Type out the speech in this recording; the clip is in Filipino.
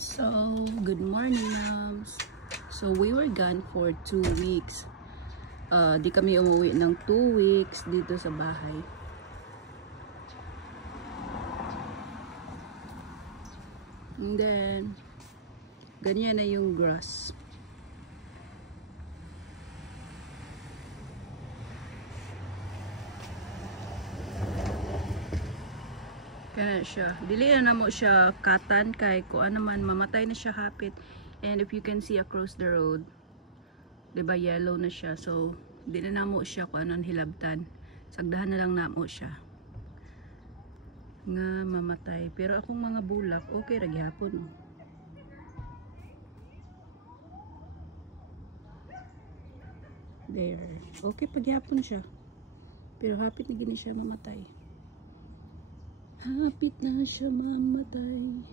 So, good morning, moms. So, we were gone for 2 weeks. Di kami umuwi ng 2 weeks dito sa bahay. And then, ganyan na yung grass. Kaya siya. Dili na mo siya katan kay kung ano man mamatay na siya hapit. And if you can see across the road, diba yellow na siya. So, di na mo siya kung anong hilabtan. Sagdahan na lang na mo siya. Nga mamatay. Pero akong mga bulak, okay ra gyapon. There. Okay pagyapon siya. Pero hapit na gini siya mamatay. Hapit na siya mamatay.